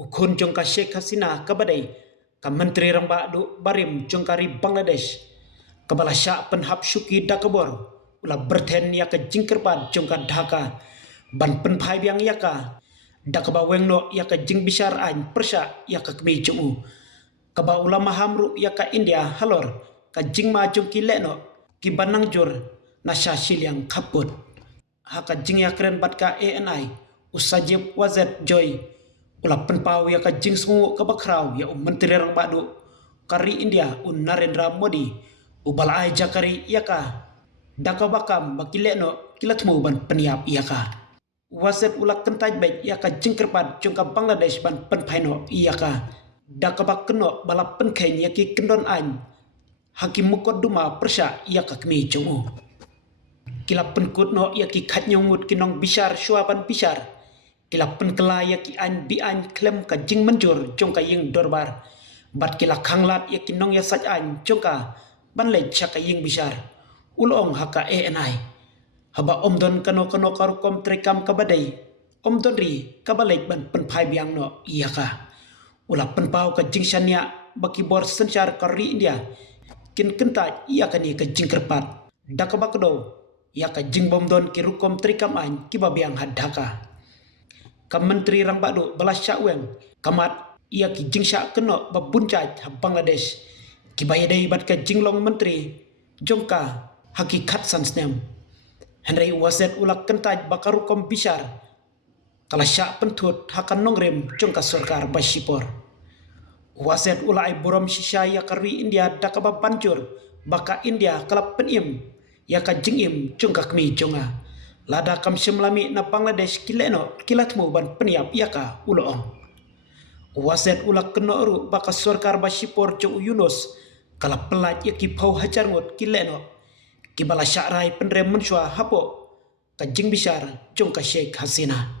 Ukun jong ka Sheikh Hasina ka badai ka menteri ramba du barim jong kari Bangladesh kabala sya penhap syuki dakabor ula berten ya ka jingkerpan jong ka Dhaka ban penpai biang ya ka dakaba wengno ya ka jing bisar an persya ya ka kmi jungu kaba ulama hamru ya ka India halor ka jing ma jong ki leno ki banang jur na sya silyang kaput haka jing ya keren bat ka ANI usajib wazet joy ula penpau ya ka jing sungu ka bakrau ya menteri rang badu kari India Narendra Modi ubal ai jakari ya ka daka bakam bakileno kilatmu ban peniap ya ka waset ula kentaj baik ya ka jing kerpat jong ka Bangladesh ban penpaino ya ka daka bakeno bala penken ya ki kendon an hakim mukot duma persya ya ka kmi jongu kila penkut no ya ki khatnyongut kinong bisar syuapan bisar kila penkela ya ki an bi an klem ka jing menjur jong ka ying dorbar bat kila khanglat ya kinong ya saj an jong ka ban le cha ka ying bisar ulong haka ANI haba omdon kano karukom trekam ka badai omdon ri ka balek ban penpai biang no iya ka ula penpau ka jing shania baki bor sensyar ka ri India kin kentaj iya ka ni ka jing kerpat daka bakdo ya ka jing bomdon ki rukom trekam an ki babiang hadaka ka menteri rang badu balas syaweng kamat ia ki jing syak keno babuncaj ha Bangladesh ki bayadai bat ka jinglong menteri jongka hakikat sansnem Henry waset ulak kentaj bakarukom bisar kala syak pentut hakan nongrem jongka sorkar basipor waset ulai borom shisha ya kari India dakaba pancur baka India kala penim ya ka jingim jongka kmi jonga lada kam semlami na Bangladesh kileno kilatmu ban peniap yaka uloong waset ulak kenoru baka sorkar basipor jong Yunus kala pelat ya ki pau hajar ngot kileno kibala syakrai penrem mensua hapo ka jing bisar jong ka Sheikh Hasina